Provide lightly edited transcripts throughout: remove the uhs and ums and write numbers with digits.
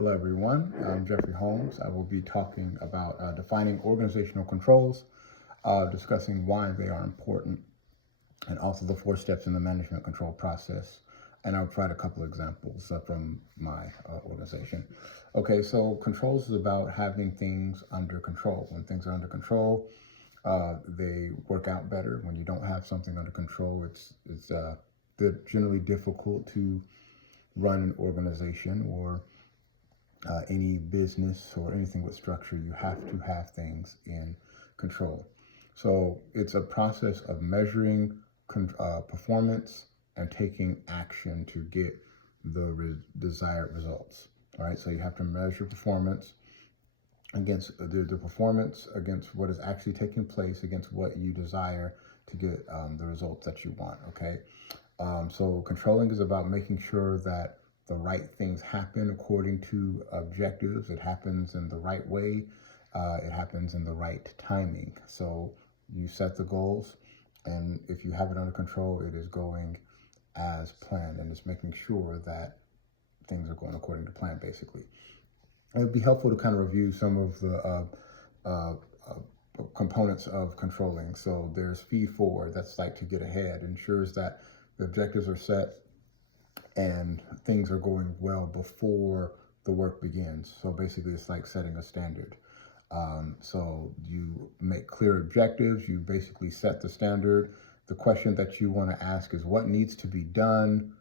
Hello, everyone. I'm Jeffrey Holmes. I will be talking about defining organizational controls, discussing why they are important, and also the 4 steps in the management control process. And I'll provide a couple of examples from my organization. Okay, so controls is about having things under control. When things are under control, they work out better. When you don't have something under control, it's generally difficult to run an organization or any business or anything with structure. You have to have things in control. So it's a process of measuring performance and taking action to get the desired results. All right, so you have to measure performance against the performance against what is actually taking place, against what you desire to get the results that you want. Okay, so controlling is about making sure that the right things happen according to objectives. It happens in the right way. It happens in the right timing. So you set the goals, and if you have it under control, it is going as planned, and it's making sure that things are going according to plan, basically. It would be helpful to kind of review some of the components of controlling. So there's feed forward, that's like to get ahead, ensures that the objectives are set and things are going well before the work begins. So basically it's like setting a standard. So you make clear objectives, you basically set the standard. The question that you want to ask is what needs to be done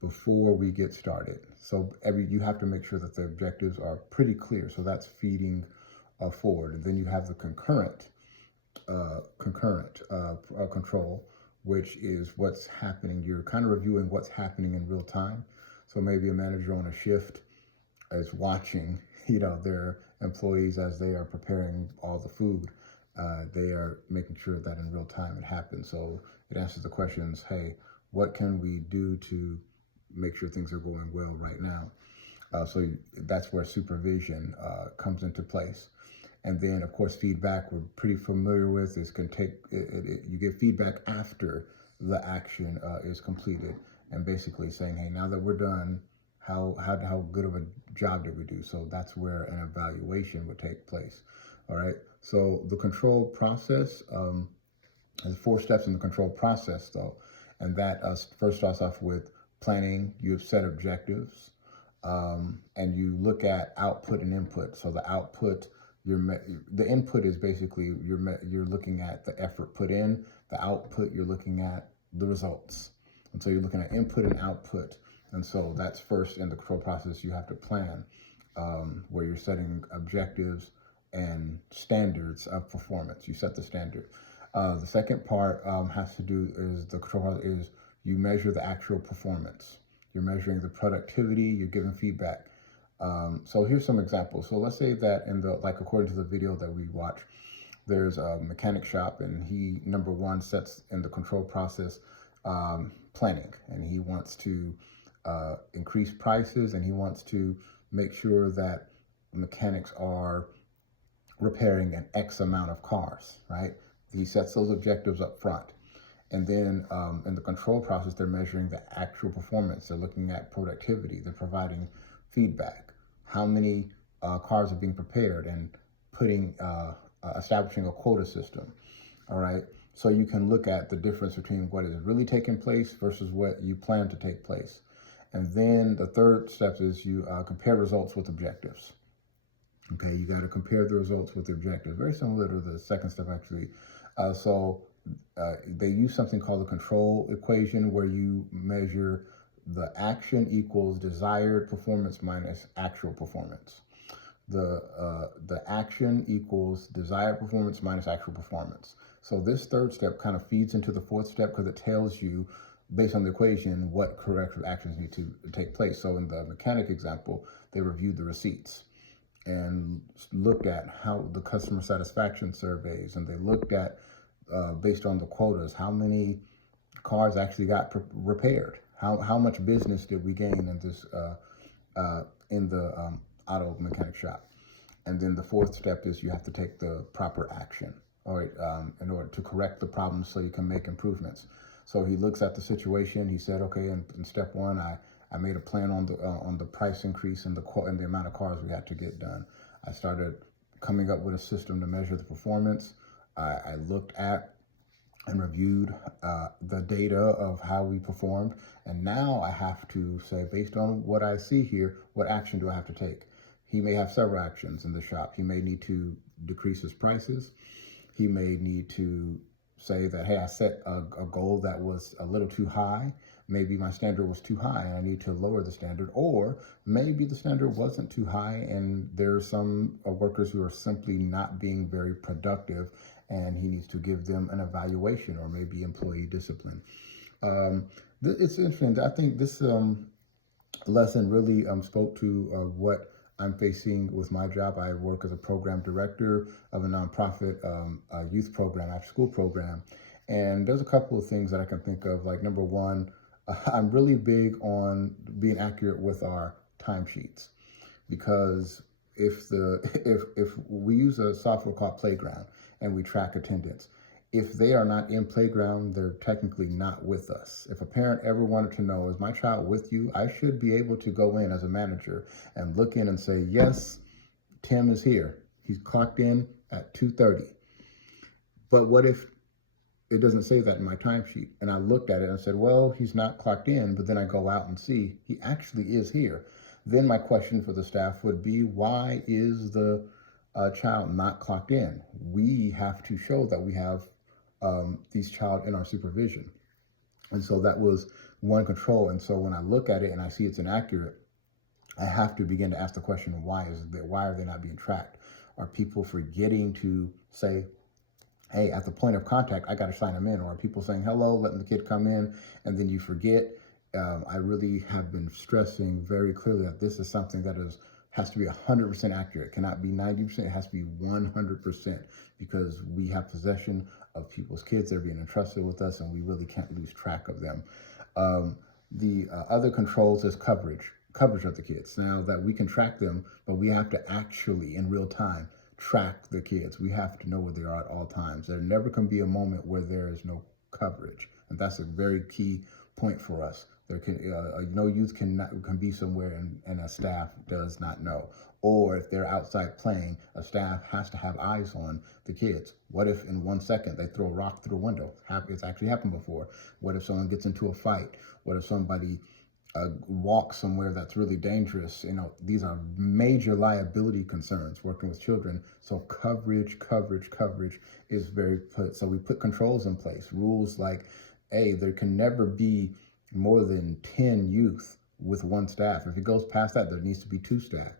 before we get started. So you have to make sure that the objectives are pretty clear. So that's feeding forward. And then you have the concurrent control, which is what's happening. You're kind of reviewing what's happening in real time. So maybe a manager on a shift is watching, their employees as they are preparing all the food. They are making sure that in real time it happens. So it answers the questions, hey, what can we do to make sure things are going well right now? So that's where supervision comes into place. And then, of course, feedback we're pretty familiar with. You get feedback after the action is completed, and basically saying, hey, now that we're done, how good of a job did we do? So that's where an evaluation would take place. All right. So the control process, there's 4 steps in the control process, though, and that first starts off with planning. You have set objectives, and you look at output and input. So the output. The input is basically you're looking at the effort put in. The output, you're looking at the results. And so you're looking at input and output. And so that's first in the control process. You have to plan where you're setting objectives and standards of performance. You set the standard. The second part has to do is the control is you measure the actual performance. You're measuring the productivity. You're giving feedback. So here's some examples. So let's say that according to the video that we watch, there's a mechanic shop, and he, number one, sets in the control process planning, and he wants to increase prices, and he wants to make sure that mechanics are repairing an X amount of cars, right? He sets those objectives up front. And then in the control process, they're measuring the actual performance. They're looking at productivity. They're providing feedback. How many cars are being prepared, and establishing a quota system. All right. So you can look at the difference between what is really taking place versus what you plan to take place. And then the third step is you compare results with objectives. Okay. You got to compare the results with the objectives. Very similar to the second step, actually. They use something called the control equation, where you measure the action equals desired performance minus actual performance. The action equals desired performance minus actual performance. So this third step kind of feeds into the 4th step, because it tells you, based on the equation, what corrective actions need to take place. So in the mechanic example, they reviewed the receipts and looked at how the customer satisfaction surveys, and they looked at, based on the quotas, how many cars actually got repaired. How much business did we gain in this in the auto mechanic shop? And then the 4th step is you have to take the proper action, all right, in order to correct the problem so you can make improvements. So he looks at the situation. He said, okay, in step 1, I I made a plan on the price increase and the amount of cars we had to get done. I started coming up with a system to measure the performance. I looked at and reviewed the data of how we performed. And now I have to say, based on what I see here, what action do I have to take? He may have several actions in the shop. He may need to decrease his prices. He may need to say that, hey, I set a goal that was a little too high. Maybe my standard was too high and I need to lower the standard. Or maybe the standard wasn't too high and there's some workers who are simply not being very productive and he needs to give them an evaluation or maybe employee discipline. It's interesting. I think this lesson really spoke to what I'm facing with my job. I work as a program director of a nonprofit youth program, after school program. And there's a couple of things that I can think of. Like, number one, I'm really big on being accurate with our timesheets, because if we use a software called Playground and we track attendance, if they are not in Playground, they're technically not with us. If a parent ever wanted to know, is my child with you? I should be able to go in as a manager and look in and say, yes, Tim is here. He's clocked in at 2:30. But what if it doesn't say that in my timesheet? And I looked at it and said, well, he's not clocked in, but then I go out and see he actually is here. Then my question for the staff would be, why is the child not clocked in? We have to show that we have these child in our supervision. And so that was one control. And so when I look at it and I see it's inaccurate, I have to begin to ask the question, why are they not being tracked? Are people forgetting to say, hey, at the point of contact, I got to sign them in? Or are people saying hello, letting the kid come in, and then you forget? I really have been stressing very clearly that this is something that has to be 100% accurate. It cannot be 90%. It has to be 100%, because we have possession of people's kids. They're being entrusted with us, and we really can't lose track of them. The other controls is coverage of the kids. Now that we can track them, but we have to actually, in real time, track the kids. We have to know where they are at all times. There never can be a moment where there is no coverage, and that's a very key point for us. There can no youth can be somewhere and a staff does not know. Or if they're outside playing, a staff has to have eyes on the kids. What if in 1 second they throw a rock through a window? It's actually happened before. What if someone gets into a fight? What if somebody walks somewhere that's really dangerous? These are major liability concerns working with children. So coverage is so we put controls in place, rules like, hey, there can never be more than 10 youth with one staff. If it goes past that, there needs to be 2 staff.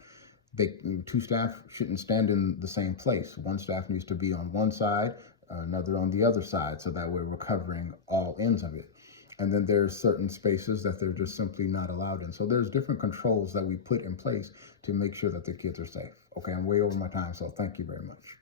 Two staff shouldn't stand in the same place. One staff needs to be on one side, another on the other side, so that way we're covering all ends of it. And then there's certain spaces that they're just simply not allowed in. So there's different controls that we put in place to make sure that the kids are safe. Okay, I'm way over my time, so thank you very much.